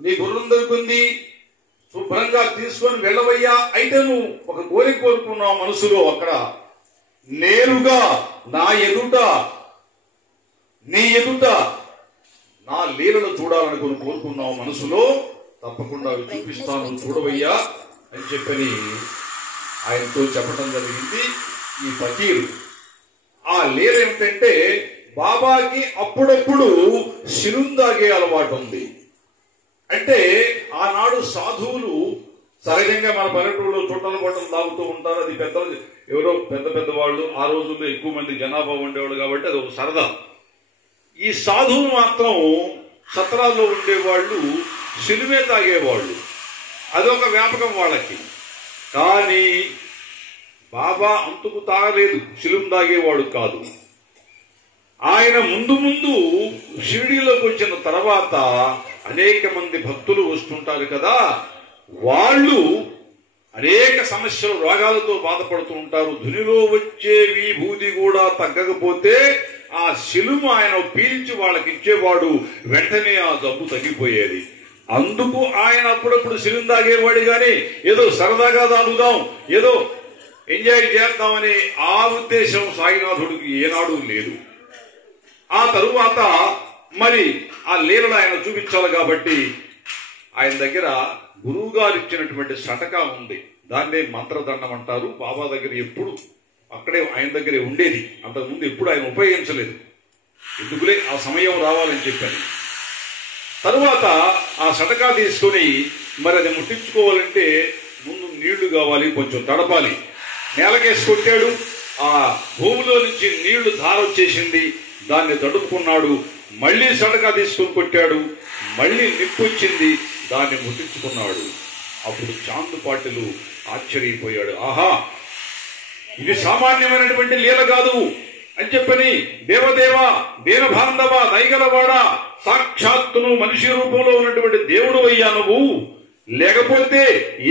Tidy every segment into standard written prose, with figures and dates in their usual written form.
నీ గుర్రం దొరికింది, శుభ్రంగా తీసుకొని వెళ్ళవయ్యా. అయితే నువ్వు ఒక కోరిక కోరుకున్నావు మనసులో, అక్కడ నేరుగా నా ఎదుట, నీ ఎదుట నా లీలను చూడాలనుకుని కోరుకున్నావు మనసులో, తప్పకుండా అవి చూపిస్తాను చూడవయ్యా అని చెప్పని ఆయనతో చెప్పడం జరిగింది ఈ ఫకీరు. ఆ లీల ఏమిటంటే, బాబాకి అప్పుడప్పుడు సిలుందాగే అలవాటు ఉంది. అంటే ఆనాడు సాధువులు సహజంగా మన పల్లెటూరులో చుట్టలు బట్టలు తాగుతూ ఉంటారు. అది పెద్దలు, ఎవరో పెద్ద పెద్ద వాళ్ళు, ఆ రోజుల్లో ఎక్కువ మంది జనాభా ఉండేవాళ్ళు కాబట్టి అది ఒక సరదా. ఈ సాధువులు మాత్రం సత్రాల్లో ఉండేవాళ్ళు సిలువే తాగేవాళ్ళు, అదొక వ్యాపకం వాళ్ళకి. కానీ బాబా అంతుకు తాగలేదు, సిలుం తాగేవాడు కాదు. ఆయన ముందు ముందు షిరిడీలోకి వచ్చిన తర్వాత అనేక మంది భక్తులు వస్తుంటారు కదా, వాళ్ళు అనేక సమస్యలు, రోగాలతో బాధపడుతూ ఉంటారు. ధునిలో వచ్చే విభూతి కూడా తగ్గకపోతే ఆ సిలుము ఆయన పీల్చి వాళ్ళకి ఇచ్చేవాడు, వెంటనే ఆ జబ్బు తగ్గిపోయేది. అందుకు ఆయన అప్పుడప్పుడు సిలుం తాగేవాడు. కానీ ఏదో సరదాగా తాగుదాం, ఏదో ఎంజాయ్ చేద్దామని ఆ ఉద్దేశం సాయినాథుడికి ఏనాడు లేదు. ఆ తరువాత మరి ఆ లీలలు ఆయన చూపించాలి కాబట్టి ఆయన దగ్గర గురువు గారు ఇచ్చినటువంటి సటకా ఉంది, దాన్నే మంత్రదండం అంటారు. బాబా దగ్గర ఎప్పుడు అక్కడే ఆయన దగ్గరే ఉండేది, అంతకుముందు ఎప్పుడు ఆయన ఉపయోగించలేదు. ఎందుకులే ఆ సమయం రావాలని చెప్పాను. తరువాత ఆ సటకా తీసుకుని మరి అది ముట్టించుకోవాలంటే ముందు నీళ్లు కావాలి, కొంచెం తడపాలి. నేలకేసి కొట్టాడు, ఆ భూమిలో నుంచి నీళ్లు ధార వచ్చేసింది, దాన్ని తడుపుకున్నాడు. మళ్లీ సటకా తీసుకుని కొట్టాడు, మళ్లీ నిప్పు వచ్చింది, దాన్ని ముట్టించుకున్నాడు. అప్పుడు చాందు పాటలు ఆశ్చర్యపోయాడు. ఆహా, ఇది సామాన్యమైనటువంటి లీల కాదు అని చెప్పని, దేవదేవ దీనబాంధవ దయగలవాడ, సాక్షాత్తును మనిషి రూపంలో ఉన్నటువంటి దేవుడు అయ్యా నువ్వు, లేకపోతే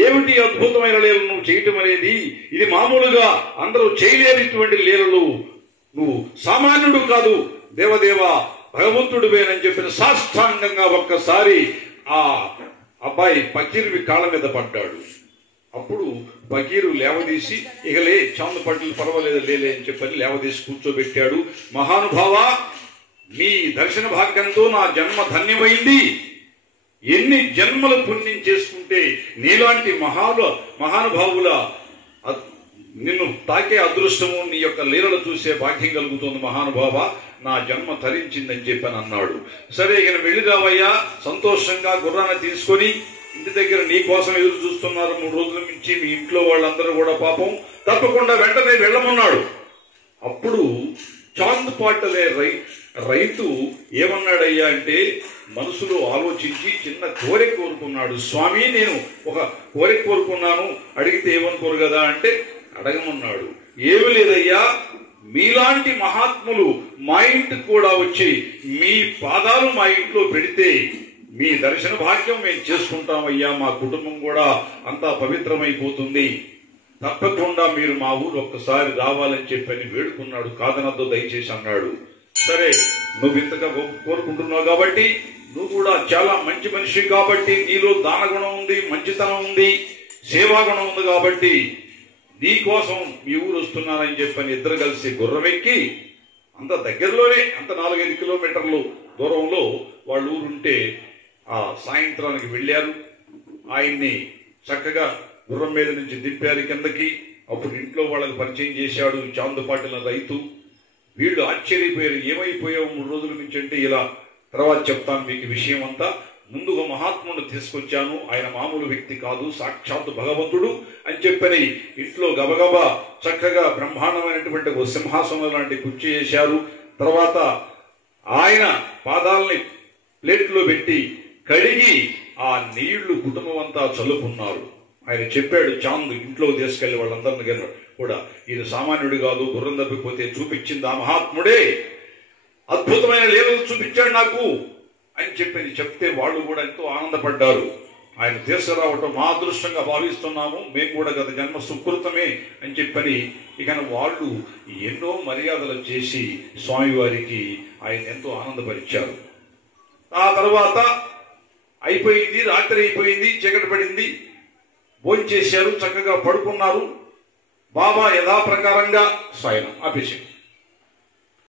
ఏమిటి అద్భుతమైన లీలలు నువ్వు చేయటం అనేది? ఇది మామూలుగా అందరూ చేయలేనిటువంటి లీలలు, నువ్వు సామాన్యుడు కాదు, దేవదేవ భగవంతుడివేనని చెప్పిన సాష్టాంగంగా ఒక్కసారి ఆ అబ్బాయి ఫకీరువి కాళ్ళ మీద పడ్డాడు. అప్పుడు ఫకీరు లేవదీసి, ఇకలే చాందు పట్టులు పర్వాలేదు లేలే అని చెప్పని లేవదీసి కూర్చోబెట్టాడు. మహానుభావ, మీ దర్శన భాగ్యంతో నా జన్మ ధన్యమైంది. ఎన్ని జన్మలు పుణ్యం చేసుకుంటే నీలాంటి మహానుభావుల నిన్ను తాకే అదృష్టము, నీ యొక్క లీలలు చూసే భాగ్యం కలుగుతుంది మహానుభావ, నా జన్మ తరించిందని చెప్పని అన్నాడు. సరే, ఇక వెళ్ళి రావయ్యా. సంతోషంగా గుర్రాన్ని తీసుకొని ఇంటి దగ్గర నీ కోసం ఎదురు చూస్తున్నారు 3 రోజుల నుంచి మీ ఇంట్లో వాళ్ళందరూ కూడా. పాపం తప్పకుండా వెంటనే వెళ్ళమన్నాడు. అప్పుడు చాంద్ పాటలే రైతు ఏమన్నాడయ్యా అంటే, మనసులో ఆలోచించి చిన్న కోరిక కోరుకున్నాడు. స్వామి, నేను ఒక కోరిక కోరుకున్నాను, అడిగితే ఏమనుకోరు కదా అంటే, అడగమన్నాడు. ఏమి లేదయ్యా, మీలాంటి మహాత్ములు మా ఇంటికి కూడా వచ్చి మీ పాదాలు మా ఇంట్లో పెడితే మీ దర్శన భాగ్యం మేము చేసుకుంటామయ్యా, మా కుటుంబం కూడా అంతా పవిత్రమైపోతుంది, తప్పకుండా మీరు మా ఊరు ఒక్కసారి రావాలని చెప్పని వేడుకున్నాడు. కాదనద్దు దయచేసి అన్నాడు. సరే, నువ్వు ఇంతగా కోరుకుంటున్నావు కాబట్టి, నువ్వు కూడా చాలా మంచి మనిషి కాబట్టి, నీలో దానగుణం ఉంది, మంచితనం ఉంది, సేవాగుణం ఉంది కాబట్టి నీ కోసం మీ ఊరు వస్తున్నానని చెప్పని ఇద్దరు కలిసి గుర్రమెక్కి, అంత దగ్గరలోనే, అంత 4-5 కిలోమీటర్లు దూరంలో వాళ్ళ ఊరుంటే ఆ సాయంత్రానికి వెళ్ళారు. ఆయన్ని చక్కగా గుర్రం మీద నుంచి దింపారు కిందకి. అప్పుడు ఇంట్లో వాళ్ళకి పరిచయం చేశాడు చాందు పాటల రైతు. వీళ్ళు ఆశ్చర్యపోయారు, ఏమైపోయావు 3 రోజుల నుంచి అంటే, ఇలా తర్వాత చెప్తాను మీకు విషయం అంతా. ముందుగా మహాత్ముని తీసుకొచ్చాను, ఆయన మామూలు వ్యక్తి కాదు, సాక్షాత్తు భగవంతుడు అని చెప్పని ఇంట్లో గబగబా చక్కగా బ్రహ్మాండమైనటువంటి ఒక సింహాసనం లాంటి కుర్చీ చేశారు. తర్వాత ఆయన పాదాలని ప్లేట్లో పెట్టి కడిగి ఆ నీళ్లు కుటుంబం అంతా చల్లుకున్నారు. ఆయన చెప్పాడు, చాంద్ ఇంట్లో తీసుకెళ్లి వాళ్ళందరినీ కూడా, ఇది సామాన్యుడు కాదు, గుర్రం తప్పిపోతే చూపించింది ఆ మహాత్ముడే, అద్భుతమైన లీలలు చూపించాడు నాకు అని చెప్తే వాళ్ళు కూడా ఎంతో ఆనందపడ్డారు. ఆయన తీసుకురావటం మా అదృష్టంగా భావిస్తున్నాము, మేము కూడా గత జన్మ సుకృతమే అని చెప్పని ఇక వాళ్ళు ఎన్నో మర్యాదలు చేసి స్వామివారికి ఆయన ఎంతో ఆనందపరిచారు. ఆ తర్వాత అయిపోయింది, రాత్రి అయిపోయింది, చీకటి పడింది, భోంచేశారు, చక్కగా పడుకున్నారు. బాబా యథాప్రకారంగా స్వయం అభిషేకం.